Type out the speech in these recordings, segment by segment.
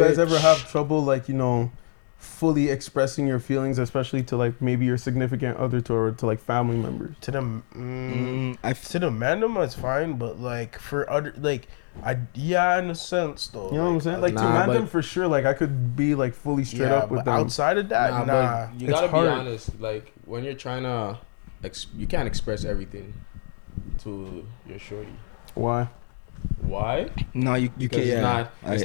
guys ever have trouble, like, you know, fully expressing your feelings, especially to like maybe your significant other or to like family members? To them, to the mandem, it's fine, but like for other, like, in a sense though. You know what I'm saying? Like to mandem for sure. Like I could be like fully straight up with them. Outside of that, But you gotta be honest. Like when you're trying to, you can't express everything to your shorty. Why? No, you can't. Yeah. It's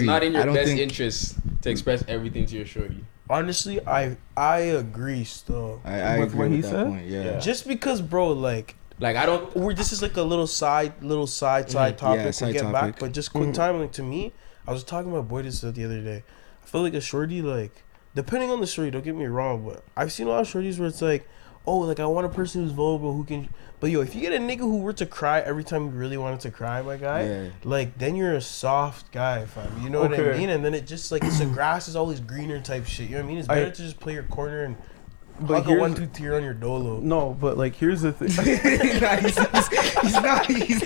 not in your best interest to express everything to your shorty. Honestly, I agree still. I agree what he with that said. Point, yeah. Just because, bro, like I don't. This is like a little side topic. We'll get back, but just quick time. Like to me, I was talking about boy this the other day. I feel like a shorty, like depending on the shorty. Don't get me wrong, but I've seen a lot of shorties where it's like, oh, like I want a person who's vulnerable who can. But yo, if you get a nigga who were to cry every time you really wanted to cry, my guy, like then you're a soft guy, fam. You know what I mean? And then it just like it's the grass is always greener type shit. You know what I mean? It's better to just play your corner and hug a 1-2 tear on your dolo. No, but like here's the thing. he's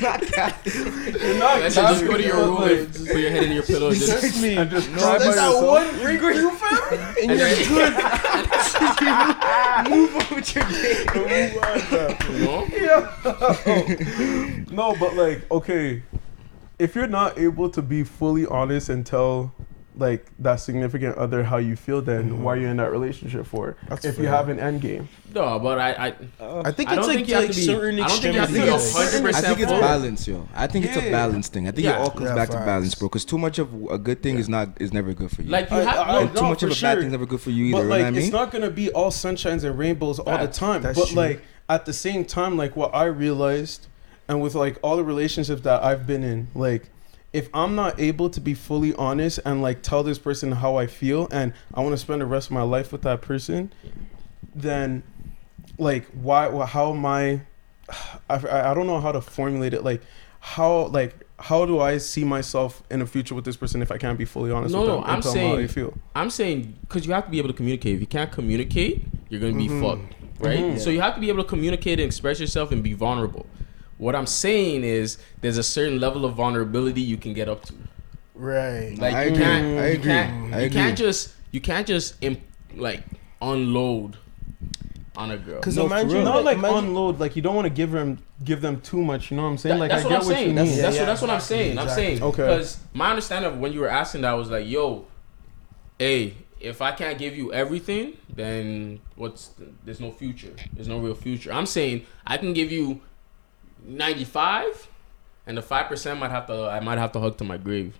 not that. You're not. Just go to your room and just put your head in your pillow and just cry by yourself. One wrinkle you fam, and you're good. Move on with your day. No, but like, okay, if you're not able to be fully honest and tell like that significant other how you feel, then why are you in that relationship for? If you have an end game. No, but I think it's like certain extremities. I don't think you have to be 100%. I think it's balance, yo. I think it's a balance thing. I think it all comes back to balance, bro. Because too much of a good thing is never good for you. Like you have too much of a bad thing is never good for you either. But like, you know what I mean? it's not gonna be all sunshines and rainbows all the time. But like at the same time, like what I realized, and with like all the relationships that I've been in, like if I'm not able to be fully honest and like tell this person how I feel and I want to spend the rest of my life with that person, then like how am I don't know how to formulate it. Like how do I see myself in the future with this person if I can't be fully honest with them and tell them how they feel? I'm saying because you have to be able to communicate. If you can't communicate, you're gonna be fucked, right? So you have to be able to communicate and express yourself and be vulnerable. What I'm saying is there's a certain level of vulnerability you can get up to. Right. Like I agree. You can't just like unload on a girl. Because unload. Like you don't want to give them too much. You know what I'm saying? That's I what I'm get what saying. you mean. That's what I'm saying. Exactly. I'm saying okay. Because my understanding of when you were asking that was like, yo, hey, if I can't give you everything, then there's no future. There's no real future. I'm saying I can give you 95, and the 5% I might have to hug to my grave.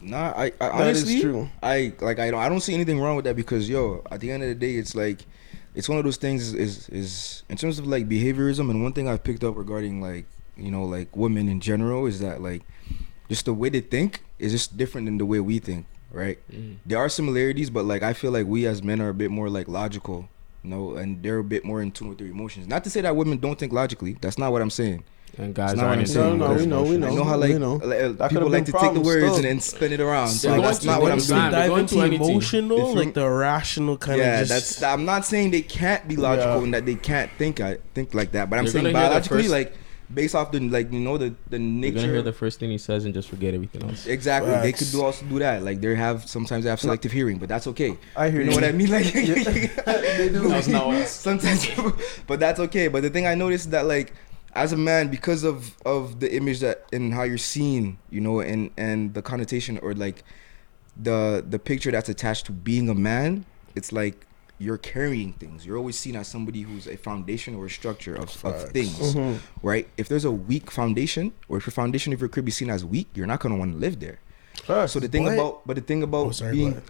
Nah, I honestly, is true. I don't see anything wrong with that because yo, at the end of the day, it's like, it's one of those things is in terms of like behaviorism, and one thing I've picked up regarding like, you know, like women in general is that like, just the way they think is just different than the way we think, right? There are similarities, but like I feel like we as men are a bit more like logical. No, and they're a bit more in tune with their emotions. Not to say that women don't think logically. That's not what I'm saying. And guys not what I'm saying. No, we know. I know how like people like to take the words and spin it around. So that's not what I'm saying. Dive into emotional, like the rational kind of. Yeah, that's. I'm not saying they can't be logical and that they can't think like that. But I'm saying biologically, like based off the like, you know, the nature. You're gonna hear the first thing he says and just forget everything else. Exactly. They could also do that. Like sometimes they have selective hearing, but that's okay. I hear you. Know what I mean? Like they do. That's not what sometimes, but that's okay. But the thing I noticed is that like, as a man, because of the image that and how you're seen, you know, and the connotation or like the picture that's attached to being a man, it's like you're carrying things. You're always seen as somebody who's a foundation or a structure of things, right? If there's a weak foundation, or if your foundation of your crib is seen as weak, you're not gonna want to live there. So the thing about being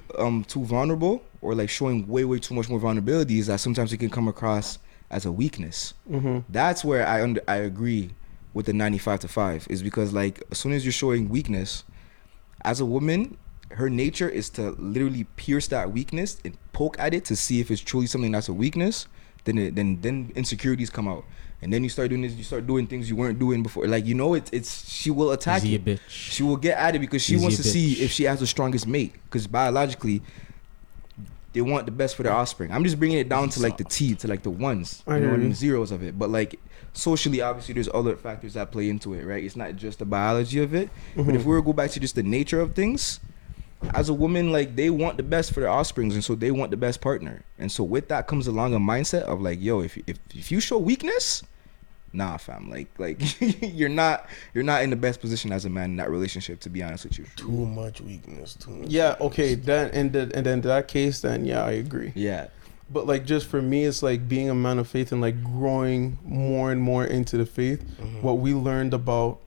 too vulnerable or like showing way too much more vulnerability is that sometimes it can come across as a weakness. That's where I agree with the 95-5 is because like as soon as you're showing weakness, as a woman, her nature is to literally pierce that weakness and poke at it to see if it's truly something that's a weakness. Then insecurities come out, and then you start doing this. You start doing things you weren't doing before. Like, you know, it's she will attack you. Bitch. She will get at it because she wants to see if she has the strongest mate. Because biologically, they want the best for their offspring. I'm just bringing it down to like the T, to like the ones, you know, and the zeros of it. But like socially, obviously, there's other factors that play into it, right? It's not just the biology of it. But if we were to go back to just the nature of things, as a woman, like they want the best for their offsprings, and so they want the best partner. And so with that comes along a mindset of like, yo, if you show weakness, nah, fam, like you're not in the best position as a man in that relationship, to be honest with you. Too much weakness. Yeah, okay, then and then in that case, then yeah, I agree. Yeah. But like just for me, it's like being a man of faith and like growing more and more into the faith. What we learned about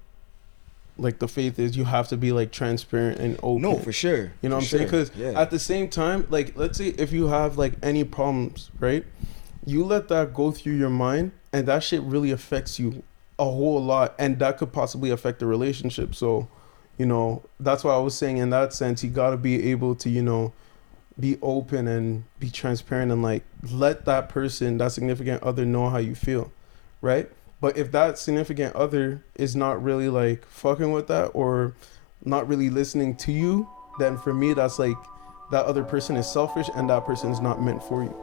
like the faith is you have to be like transparent and open. No, for sure. You know what I'm saying? Because at the same time, like let's say if you have like any problems, right? You let that go through your mind, and that shit really affects you a whole lot, and that could possibly affect the relationship. So, you know, that's why I was saying in that sense, you gotta be able to, you know, be open and be transparent and like let that person, that significant other, know how you feel, right? But if that significant other is not really like fucking with that or not really listening to you, then for me that's like that other person is selfish and that person is not meant for you.